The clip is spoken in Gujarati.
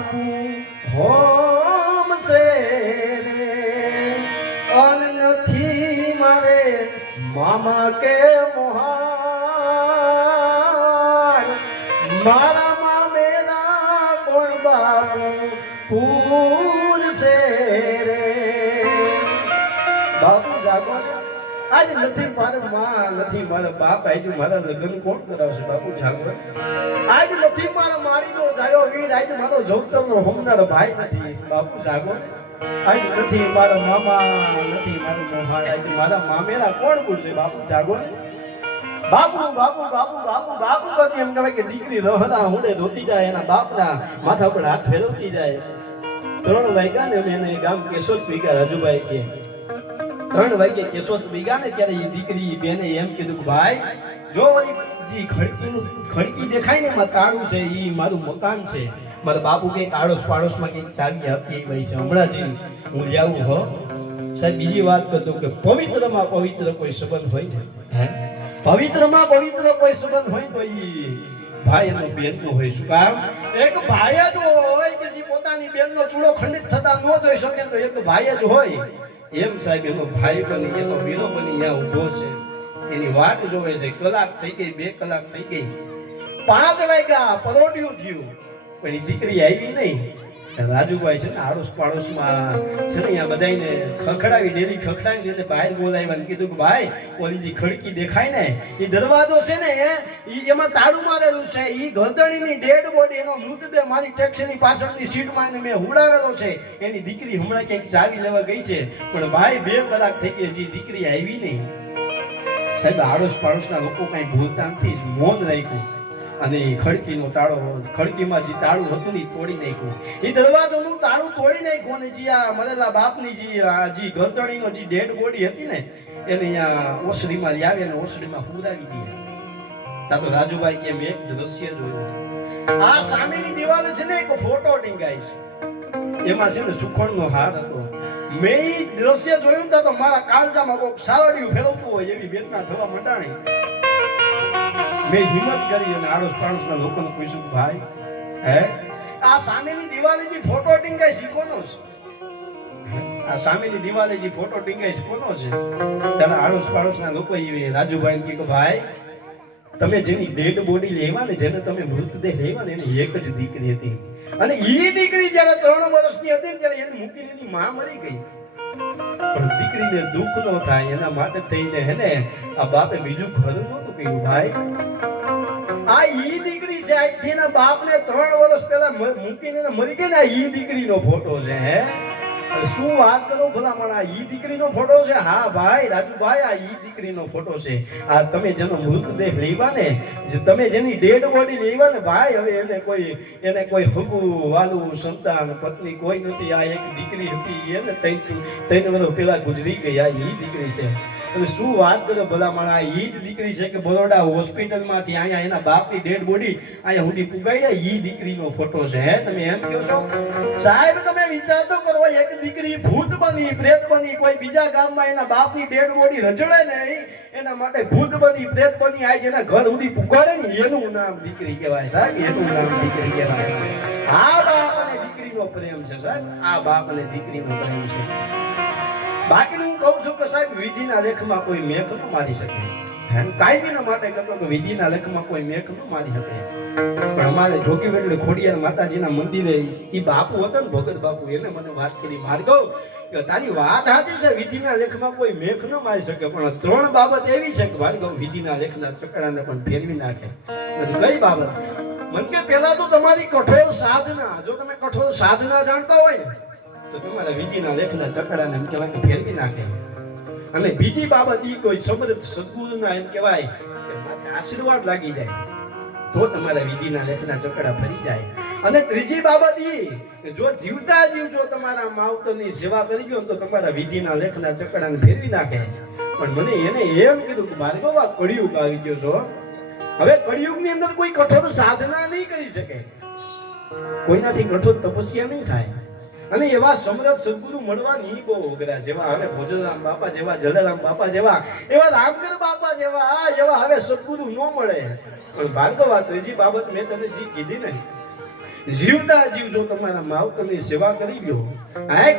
બાપુ હોમ સે રે અન નથી મારે મામા કે મોહાર મારા મામેરા કોણ બાપુ પૂર સે રે બાપુ જાગો ને આજે નથી મારે માં નથી મારા બાપ આજે મારા લગ્ન કોણ કરાવશે બાપુ જાગો આજે નથી મારા મારીનો જાયો વીર આજે મારો જવતરનો હોમનાર ભાઈ નથી બાપુ જાગો આજે નથી મારા મામા નથી મારો મોહાર આજે મારા મામેરા કોણ પૂછશે બાપુ જાગો ને બાપુ બાપુ બાપુ બાપુ બાપુ કરતી એમ કહેવાય કે દીકરી રહના હુંડે ધોતી જાય એના બાપના માથા પર હાથ ફેરવતી જાય 3 વાગ્યા ને એને ગામ કેશોદ સ્વીકાર રાજુભાઈ કે 3 વાગે કેશોદ ભેગા ને ત્યારે એ દીકરી બેને એમ કીધું કે ભાઈ જો ઓલી જી ખડકી દેખાય ને એમાં તાળું છે ઈ મારું મકાન છે મારા બાપુ કે આડોશ પાડોશમાં કંઈક ચાવી આપી ભાઈ છે હમણાં જઈને હું લાવું હો સાહેબ બીજી વાત કરતો કે પવિત્રમાં પવિત્ર કોઈ સંબંધ હોય ને હે પવિત્રમાં પવિત્ર કોઈ સંબંધ હોય તો ઈ ભાઈ અને બેનનો હોય શું કામ એક ભાઈ જ હોય કે જે પોતાની બેનનો ચૂડો ખંડિત થતા ન જોઈ શકે તો એક ભાઈ જ હોય એમ સાહેબ એનો ભાઈ બની એનો વીરો બની ત્યાં ઊભો છે એની વાટ જોવે છે કલાક થઈ ગઈ 2 કલાક થઈ ગઈ 5 વાગ્યા પરોઢિયું થયું પણ એ દીકરી આવી નહીં રાજુભાઈ છે ને આડોશ પાડોશમાં છે ને અહીંયા બધાને ખખડાવી ડેલી ખખડાવીને બહાર બોલાવ્યા અને કીધું કે ભાઈ ઓલી જે ખડકી દેખાય ને એ દરવાજો છે ને એમાં તાળું મારેલું છે એ ગંધણીની ડેડ બોડી એનો મૃતદેહ મારી ટેક્સીની પાછળની સીટમાં એને મેં હુડાવેલો છે એની દીકરી હમણાં ક્યાંક ચાવી લેવા ગઈ છે પણ ભાઈ 2 કલાક થઈ ગઈ હજી દીકરી આવી નહીં સાહેબ આડોશ પાડોશના લોકો કઈ ભૂલતા નથી મૌન રાખ્યું અને ખડકીનો તાળો ખડકીમાં જે તાળું હતું ને તોડી નાખ્યું એ દરવાજોનું તાળું તોડી નાખ્યું અને જે આ મરેલા બાપની જે ગરતણીનો જે ડેડ બોડી હતી ને એને અહીંયા ઓસડીમાં લાવી અને ઓસડીમાં પુરાવી દીધી તા તો રાજુભાઈ કે મેં એક દ્રશ્ય જોયું આ સામેની દિવાલે છે ને એક ફોટો ટીંગાય છે એમાં છે ને સુખણનો હાર હતો મેં એ દ્રશ્ય જોયું તા તો મારા કાળજામાં કોઈક સાવડિયું ફેરવતું હોય એવી વેદના થવા માંડાણી મેં હિંમત કરી અને આડોશ પાડોશના લોકોને પૂછ્યું ભાઈ હે આ સામેની દિવાલે જે ફોટો ટીંગાય છે કોનો છે આ સામેની દિવાલે જે ફોટો ટીંગાય છે કોનો છે ત્યારે આડોશ પાડોશના લોકો રાજુભાઈને કહ્યું ભાઈ તમે જેની ડેડ બોડી લેવા ને જેને તમે મૃતદેહ લેવા ને એની એક જ દીકરી હતી અને એ દીકરી જ્યારે 3 વર્ષની હતી ત્યારે એને મૂકીને એની માં મરી ગઈ પણ દીકરીને દુઃખ ન થાય એના માટે થઈને હેને આ બાપે બીજું ઘર નહોતું કહ્યું ભાઈ આ ઈ દીકરી છે આજથી એના બાપને 3 વર્ષ પહેલા મૂકીને મરી ગઈ ને ઈ દીકરીનો ફોટો છે હે શું વાત કરો ભલા માણા ઈ દીકરીનો ફોટો છે હા ભાઈ રાજુભાઈ આ ઈ દીકરીનો ફોટો છે આ તમે જેનો મૃતદેહ લેવા ને જે તમે જેની ડેડ બોડી લેવા ને ભાઈ હવે એને કોઈ હગુ વાલું સંતાન પત્ની કોઈ નથી આ એક દીકરી હતી એને 3 વર્ષ પહેલા ગુજરી ગઈ આ ઈ દીકરી છે અને શું વાત કરો ભલા માણા ઈ જ દીકરી છે કે બરોડા હોસ્પિટલમાંથી અહીંયા એના બાપની ડેડ બોડી અહીંયા સુધી પુગાડ્યા ઈ દીકરીનો ફોટો છે હે તમે એમ કહો છો સાહેબ તમે વિચાર તો કરો એક દીકરી ભૂત બની પ્રેત બની કોઈ બીજા ગામમાં એના બાપની ડેડ બોડી રજળે ને એના માટે ભૂત બની પ્રેત બની આજે એના ઘર સુધી પુગાડે ને એનું નામ દીકરી કહેવાય સાહેબ એનું નામ દીકરી કહેવાય આ બાપ અને દીકરીનો પ્રેમ છે સાહેબ આ બાપ અને દીકરીનો પ્રેમ છે બાકી હું કહું છું કે સાહેબ વિધિના લેખમાં કોઈ મેઘ ન મારી શકે કાયમીના માટે કહો કે વિધિના લેખમાં કોઈ મેઘ ન મારી શકે પણ અમારે જોગી એટલે ખોડિયાર માતાજીના મંદિરે એ બાપુ હતા ને ભગત બાપુ એને મને વાત કરી ભાર્ગવ કે તારી વાત સાચી છે વિધિના લેખમાં કોઈ મેઘ ન મારી શકે પણ 3 બાબત એવી છે કે ભાર્ગવ વિધિના લેખના ચકડાને પણ ફેરવી નાખે કઈ બાબત મને કે પહેલા તો તમારી કઠોર સાધના જો તમે કઠોર સાધના જાણતા હોય ને તો તમારા વિધિના લેખના ચકડાને એમ કહેવાય કે ફેરવી નાખે અને બીજી બાબત ઈ કોઈ સમૃદ્ધ સદગુરુના એમ કહેવાય કે આશીર્વાદ લાગી જાય તો તમારા વિધિના લેખના ચકડા ફરી જાય અને ત્રીજી બાબત ઈ કે જો જીવતા જીવ જો તમારા માવતરની સેવા કરી ગયો તો તમારા વિધિના લેખના ચકડાને ફેરવી નાખે પણ મને એને એમ કીધું કે મારે બાબા કળિયુગ આવી ગયો છો હવે કળિયુગની અંદર કોઈ કઠોર સાધના નહીં કરી શકે કોઈનાથી કઠોર તપસ્યા નહીં થાય અને એવા સમરથ સદગુરુ મળવાની બહુ અઘરા જેવા હવે ભોજરામ બાપા જેવા જલારામ બાપા જેવા એવા રામગર બાપા જેવા હવે સદગુરુ ન મળે પણ ભાર્ગવ ત્રીજી બાબત મેં તને જે કીધી ને જીવતા જીવ જો તમારા માવતરની સેવા કરી લ્યો આ